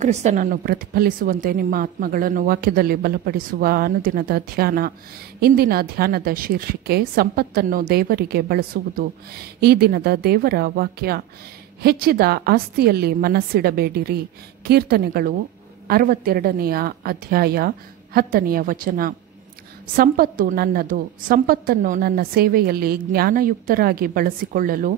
ಕ್ರಿಸ್ತನನ್ನು ಪ್ರತಿಫಲಿಸುವಂತೆ ನಿಮ್ಮ ಆತ್ಮಗಳನ್ನು ವಾಕ್ಯದಲ್ಲಿ ಬಲಪಡಿಸುವ ಅನುದಿನದ ಧ್ಯಾನ. ಇಂದಿನ ಧ್ಯಾನದ ಶೀರ್ಷಿಕೆ ಸಂಪತ್ತನ್ನು ದೇವರಿಗೆ ಬಳಸುವುದು. ಈ ದಿನದ ದೇವರ ವಾಕ್ಯ, ಹೆಚ್ಚಿದ ಆಸ್ತಿಯಲ್ಲಿ ಮನಸ್ಸಿಡಬೇಡಿರಿ. ಕೀರ್ತನೆಗಳು 62ನೇ ಅಧ್ಯಾಯ 10ನೇ ವಚನ. ಸಂಪತ್ತು ನನ್ನದು. ಸಂಪತ್ತನ್ನು ನನ್ನ ಸೇವೆಯಲ್ಲಿ ಜ್ಞಾನಯುಕ್ತರಾಗಿ ಬಳಸಿಕೊಳ್ಳಲು,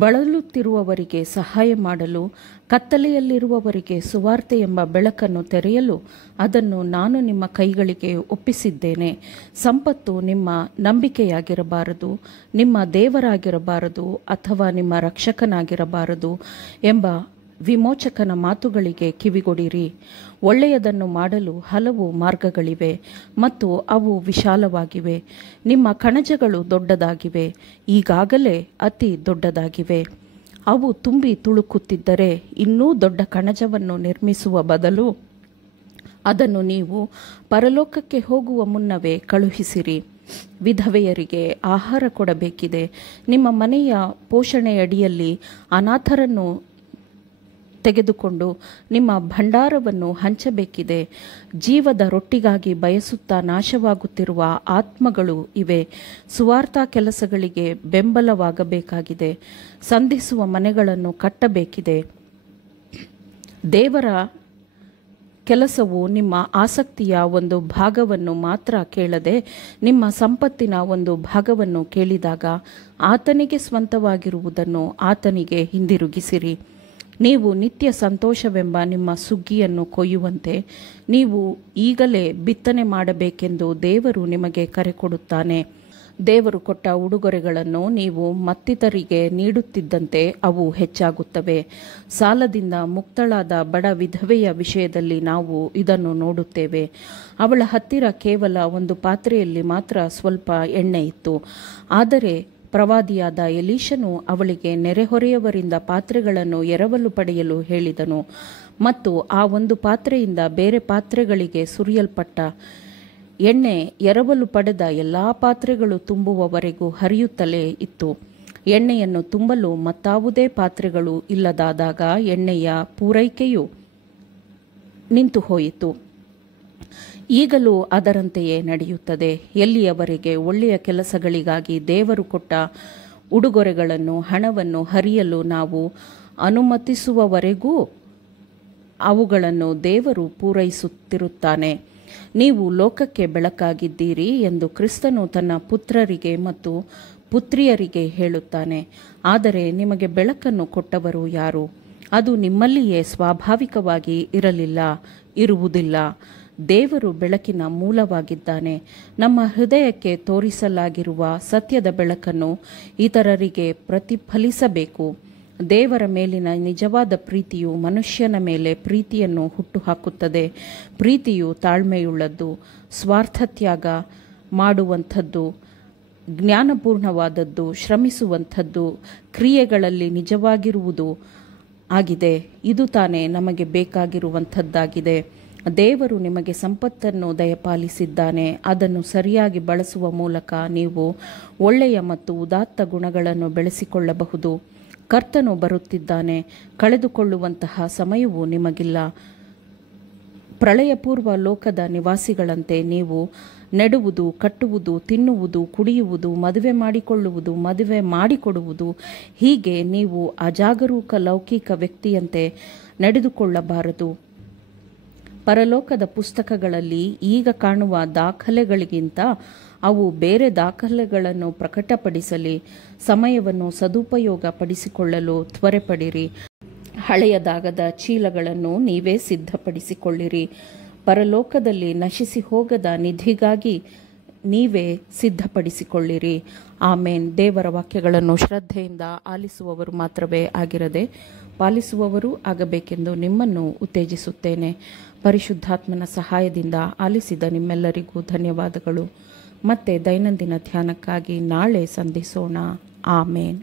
ಬಳಲುತ್ತಿರುವವರಿಗೆ ಸಹಾಯ ಮಾಡಲು, ಕತ್ತಲೆಯಲ್ಲಿರುವವರಿಗೆ ಸುವಾರ್ತೆ ಎಂಬ ಬೆಳಕನ್ನು ತೆರೆಯಲು ಅದನ್ನು ನಾನು ನಿಮ್ಮ ಕೈಗಳಿಗೆ ಒಪ್ಪಿಸಿದ್ದೇನೆ. ಸಂಪತ್ತು ನಿಮ್ಮ ನಂಬಿಕೆಯಾಗಿರಬಾರದು, ನಿಮ್ಮ ದೇವರಾಗಿರಬಾರದು ಅಥವಾ ನಿಮ್ಮ ರಕ್ಷಕನಾಗಿರಬಾರದು ಎಂಬ ವಿಮೋಚಕನ ಮಾತುಗಳಿಗೆ ಕಿವಿಗೊಡಿರಿ. ಒಳ್ಳೆಯದನ್ನು ಮಾಡಲು ಹಲವು ಮಾರ್ಗಗಳಿವೆ ಮತ್ತು ಅವು ವಿಶಾಲವಾಗಿವೆ. ನಿಮ್ಮ ಕಣಜಗಳು ದೊಡ್ಡದಾಗಿವೆ, ಈಗಾಗಲೇ ಅತಿ ದೊಡ್ಡದಾಗಿವೆ. ಅವು ತುಂಬಿ ತುಳುಕುತ್ತಿದ್ದರೆ ಇನ್ನೂ ದೊಡ್ಡ ಕಣಜವನ್ನು ನಿರ್ಮಿಸುವ ಬದಲು ಅದನ್ನು ನೀವು ಪರಲೋಕಕ್ಕೆ ಹೋಗುವ ಮುನ್ನವೇ ಕಳುಹಿಸಿರಿ. ವಿಧವೆಯರಿಗೆ ಆಹಾರ ಕೊಡಬೇಕಿದೆ. ನಿಮ್ಮ ಮನೆಯ ಪೋಷಣೆಯಡಿಯಲ್ಲಿ ಅನಾಥರನ್ನು ತೆಗೆದುಕೊಂಡು ನಿಮ್ಮ ಭಂಡಾರವನ್ನು ಹಂಚಬೇಕಿದೆ. ಜೀವದ ರೊಟ್ಟಿಗಾಗಿ ಬಯಸುತ್ತಾ ನಾಶವಾಗುತ್ತಿರುವ ಆತ್ಮಗಳು ಇವೆ. ಸುವಾರ್ತಾ ಕೆಲಸಗಳಿಗೆ ಬೆಂಬಲವಾಗಬೇಕಾಗಿದೆ. ಸಂಧಿಸುವ ಮನೆಗಳನ್ನು ಕಟ್ಟಬೇಕಿದೆ. ದೇವರ ಕೆಲಸವು ನಿಮ್ಮ ಆಸಕ್ತಿಯ ಒಂದು ಭಾಗವನ್ನು ಮಾತ್ರ ಕೇಳದೆ ನಿಮ್ಮ ಸಂಪತ್ತಿನ ಒಂದು ಭಾಗವನ್ನು ಕೇಳಿದಾಗ ಆತನಿಗೆ ಸ್ವಂತವಾಗಿರುವುದನ್ನು ಆತನಿಗೆ ಹಿಂದಿರುಗಿಸಿರಿ. ನೀವು ನಿತ್ಯ ಸಂತೋಷವೆಂಬ ನಿಮ್ಮ ಸುಗ್ಗಿಯನ್ನು ಕೊಯ್ಯುವಂತೆ ನೀವು ಈಗಲೇ ಬಿತ್ತನೆ ಮಾಡಬೇಕೆಂದು ದೇವರು ನಿಮಗೆ ಕರೆ ಕೊಡುತ್ತಾನೆ. ದೇವರು ಕೊಟ್ಟ ಉಡುಗೊರೆಗಳನ್ನು ನೀವು ಮತ್ತಿತರಿಗೆ ನೀಡುತ್ತಿದ್ದಂತೆ ಅವು ಹೆಚ್ಚಾಗುತ್ತವೆ. ಸಾಲದಿಂದ ಮುಕ್ತಳಾದ ಬಡ ವಿಧವೆಯ ವಿಷಯದಲ್ಲಿ ನಾವು ಇದನ್ನು ನೋಡುತ್ತೇವೆ. ಅವಳ ಹತ್ತಿರ ಕೇವಲ ಒಂದು ಪಾತ್ರೆಯಲ್ಲಿ ಮಾತ್ರ ಸ್ವಲ್ಪ ಎಣ್ಣೆ ಇತ್ತು. ಆದರೆ ಪ್ರವಾದಿಯಾದ ಎಲೀಷನು ಅವಳಿಗೆ ನೆರೆಹೊರೆಯವರಿಂದ ಪಾತ್ರೆಗಳನ್ನು ಎರವಲು ಪಡೆಯಲು ಹೇಳಿದನು ಮತ್ತು ಆ ಒಂದು ಪಾತ್ರೆಯಿಂದ ಬೇರೆ ಪಾತ್ರೆಗಳಿಗೆ ಸುರಿಯಲ್ಪಟ್ಟ ಎಣ್ಣೆ ಎರವಲು ಪಡೆದ ಎಲ್ಲಾ ಪಾತ್ರೆಗಳು ತುಂಬುವವರೆಗೂ ಹರಿಯುತ್ತಲೇ ಇತ್ತು. ಎಣ್ಣೆಯನ್ನು ತುಂಬಲು ಮತ್ತಾವುದೇ ಪಾತ್ರೆಗಳು ಇಲ್ಲದಾದಾಗ ಎಣ್ಣೆಯ ಪೂರೈಕೆಯು ನಿಂತು ಹೋಯಿತು. ಈಗಲೂ ಅದರಂತೆಯೇ ನಡೆಯುತ್ತದೆ. ಎಲ್ಲಿಯವರೆಗೆ ಒಳ್ಳೆಯ ಕೆಲಸಗಳಿಗಾಗಿ ದೇವರು ಕೊಟ್ಟ ಉಡುಗೊರೆಗಳನ್ನು, ಹಣವನ್ನು ಹರಿಯಲು ನಾವು ಅನುಮತಿಸುವವರೆಗೂ ಅವುಗಳನ್ನು ದೇವರು ಪೂರೈಸುತ್ತಿರುತ್ತಾನೆ. ನೀವು ಲೋಕಕ್ಕೆ ಬೆಳಕಾಗಿದ್ದೀರಿ ಎಂದು ಕ್ರಿಸ್ತನು ತನ್ನ ಪುತ್ರರಿಗೆ ಮತ್ತು ಪುತ್ರಿಯರಿಗೆ ಹೇಳುತ್ತಾನೆ. ಆದರೆ ನಿಮಗೆ ಬೆಳಕನ್ನು ಕೊಟ್ಟವರು ಯಾರು? ಅದು ನಿಮ್ಮಲ್ಲಿಯೇ ಸ್ವಾಭಾವಿಕವಾಗಿ ಇರುವುದಿಲ್ಲ. ದೇವರು ಬೆಳಕಿನ ಮೂಲವಾಗಿದ್ದಾನೆ. ನಮ್ಮ ಹೃದಯಕ್ಕೆ ತೋರಿಸಲಾಗಿರುವ ಸತ್ಯದ ಬೆಳಕನ್ನು ಇತರರಿಗೆ ಪ್ರತಿಫಲಿಸಬೇಕು. ದೇವರ ಮೇಲಿನ ನಿಜವಾದ ಪ್ರೀತಿಯು ಮನುಷ್ಯನ ಮೇಲೆ ಪ್ರೀತಿಯನ್ನು ಹುಟ್ಟುಹಾಕುತ್ತದೆ. ಪ್ರೀತಿಯು ತಾಳ್ಮೆಯುಳ್ಳದ್ದು, ಸ್ವಾರ್ಥತ್ಯಾಗ ಮಾಡುವಂಥದ್ದು, ಜ್ಞಾನಪೂರ್ಣವಾದದ್ದು, ಶ್ರಮಿಸುವಂಥದ್ದು, ಕ್ರಿಯೆಗಳಲ್ಲಿ ನಿಜವಾಗಿರುವುದು ಆಗಿದೆ. ಇದು ತಾನೇ ನಮಗೆ ಬೇಕಾಗಿರುವಂಥದ್ದಾಗಿದೆ. ದೇವರು ನಿಮಗೆ ಸಂಪತ್ತನ್ನು ದಯಪಾಲಿಸಿದ್ದಾನೆ. ಅದನ್ನು ಸರಿಯಾಗಿ ಬಳಸುವ ಮೂಲಕ ನೀವು ಒಳ್ಳೆಯ ಮತ್ತು ಉದಾತ್ತ ಗುಣಗಳನ್ನು ಬೆಳೆಸಿಕೊಳ್ಳಬಹುದು. ಕರ್ತನು ಬರುತ್ತಿದ್ದಾನೆ. ಕಳೆದುಕೊಳ್ಳುವಂತಹ ಸಮಯವೂ ನಿಮಗಿಲ್ಲ. ಪ್ರಳಯಪೂರ್ವ ಲೋಕದ ನಿವಾಸಿಗಳಂತೆ ನೀವು ನೆಡುವುದು, ಕಟ್ಟುವುದು, ತಿನ್ನುವುದು, ಕುಡಿಯುವುದು, ಮದುವೆ ಮಾಡಿಕೊಳ್ಳುವುದು, ಮದುವೆ ಮಾಡಿಕೊಡುವುದು, ಹೀಗೆ ನೀವು ಅಜಾಗರೂಕ ಲೌಕಿಕ ವ್ಯಕ್ತಿಯಂತೆ ನಡೆದುಕೊಳ್ಳಬಾರದು. ಪರಲೋಕದ ಪುಸ್ತಕಗಳಲ್ಲಿ ಈಗ ಕಾಣುವ ದಾಖಲೆಗಳಿಗಿಂತ ಅವು ಬೇರೆ ದಾಖಲೆಗಳನ್ನು ಪ್ರಕಟಪಡಿಸಲಿ. ಸಮಯವನ್ನು ಸದುಪಯೋಗ ಪಡಿಸಿಕೊಳ್ಳಲು ತ್ವರೆಪಡಿರಿ. ಹಳೆಯದಾಗದ ಚೀಲಗಳನ್ನು ನೀವೇ ಸಿದ್ಧಪಡಿಸಿಕೊಳ್ಳಿರಿ. ಪರಲೋಕದಲ್ಲಿ ನಶಿಸಿ ಹೋಗದ ನಿಧಿಗಾಗಿ ನೀವೇ ಸಿದ್ಧಪಡಿಸಿಕೊಳ್ಳಿರಿ. ಆಮೇನ್. ದೇವರ ವಾಕ್ಯಗಳನ್ನು ಶ್ರದ್ಧೆಯಿಂದ ಆಲಿಸುವವರು ಮಾತ್ರವೇ ಆಗಿರದೆ ಪಾಲಿಸುವವರು ಆಗಬೇಕೆಂದು ನಿಮ್ಮನ್ನು ಉತ್ತೇಜಿಸುತ್ತೇನೆ. ಪರಿಶುದ್ಧಾತ್ಮನ ಸಹಾಯದಿಂದ ಆಲಿಸಿದ ನಿಮ್ಮೆಲ್ಲರಿಗೂ ಧನ್ಯವಾದಗಳು. ಮತ್ತೆ ದೈನಂದಿನ ಧ್ಯಾನಕ್ಕಾಗಿ ನಾಳೆ ಸಂಧಿಸೋಣ. ಆಮೇನ್.